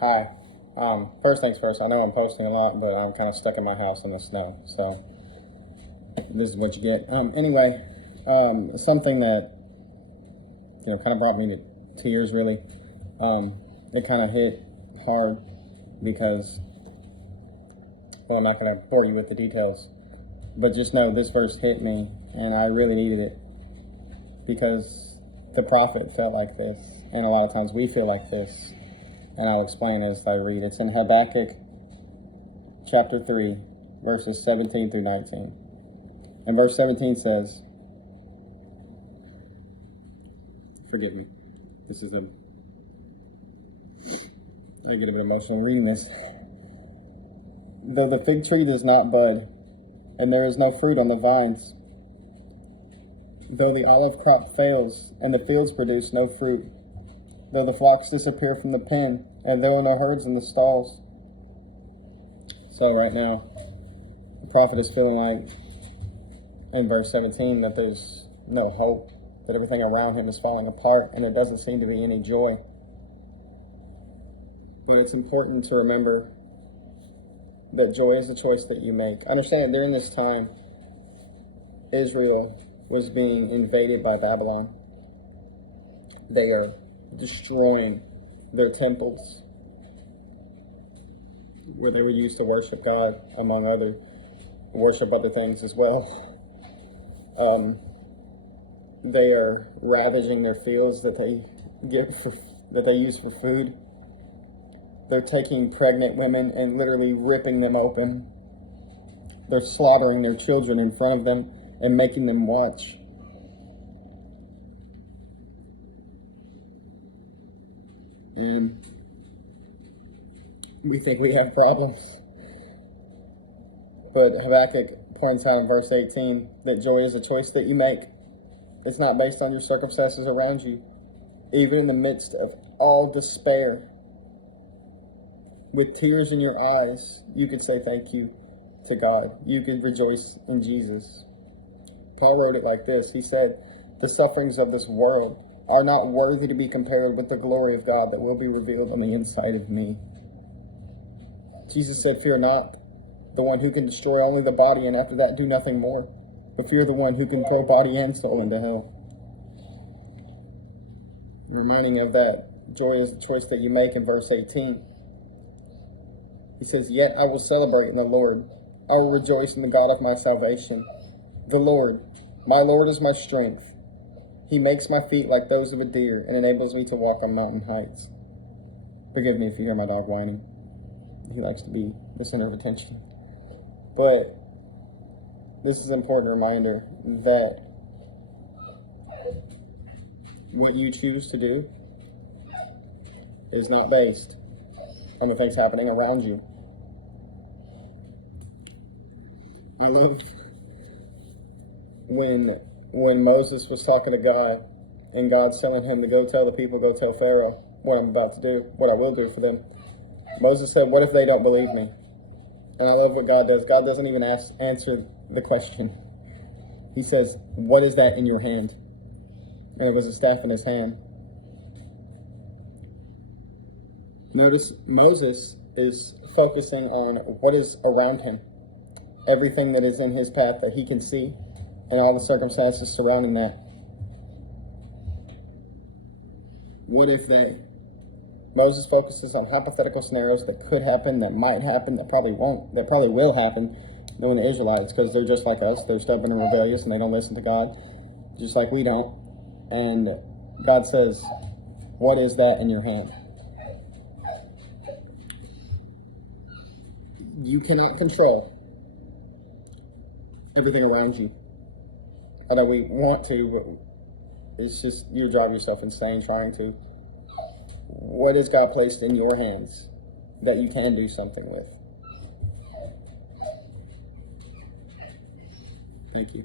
Hi. First things first, I know I'm posting a lot, but I'm kind of stuck in my house in the snow, so this is what you get. Anyway, something that, kind of brought me to tears, really. It kind of hit hard because, well, I'm not going to bore you with the details, but just know this verse hit me, and I really needed it because the prophet felt like this, and a lot of times we feel like this. And I'll explain as I read. It's in Habakkuk chapter 3, verses 17 through 19. And verse 17 says, forgive me, I get a bit emotional reading this. Though the fig tree does not bud, and there is no fruit on the vines, though the olive crop fails, and the fields produce no fruit, though the flocks disappear from the pen, and there are no herds in the stalls. So right now, the prophet is feeling like, in verse 17, that there's no hope, that everything around him is falling apart, and it doesn't seem to be any joy. But it's important to remember that joy is the choice that you make. Understand that during this time, Israel was being invaded by Babylon. They are destroying their temples where they were used to worship God, among worship other things as well. They are ravaging their fields that they use for food. They're taking pregnant women and literally ripping them open. They're slaughtering their children in front of them and making them watch. And we think we have problems. But Habakkuk points out in verse 18 that joy is a choice that you make. It's not based on your circumstances around you. Even in the midst of all despair, with tears in your eyes, you could say thank you to God. You could rejoice in Jesus. Paul wrote it like this. He said, the sufferings of this world are not worthy to be compared with the glory of God that will be revealed on the inside of me. Jesus said, fear not the one who can destroy only the body, and after that do nothing more, but fear the one who can throw body and soul into hell. Reminding of that, joy is the choice that you make in verse 18. He says, yet I will celebrate in the Lord. I will rejoice in the God of my salvation. The Lord, my Lord is my strength. He makes my feet like those of a deer and enables me to walk on mountain heights. Forgive me if you hear my dog whining. He likes to be the center of attention. But this is an important reminder that what you choose to do is not based on the things happening around you. I love when Moses was talking to God, and God's telling him to go tell the people, go tell Pharaoh what I'm about to do, what I will do for them. Moses said, what if they don't believe me? And I love what God does. God doesn't even answer the question. He says, what is that in your hand? And it was a staff in his hand. Notice Moses is focusing on what is around him. Everything that is in his path that he can see, and all the circumstances surrounding that. What if they? Moses focuses on hypothetical scenarios that could happen, that might happen, that probably won't, that probably will happen, knowing the Israelites, because they're just like us. They're stubborn and rebellious, and they don't listen to God, just like we don't. And God says, what is that in your hand? You cannot control everything around you. I know we want to, but it's just, you drive yourself insane trying to. What has God placed in your hands that you can do something with? Thank you.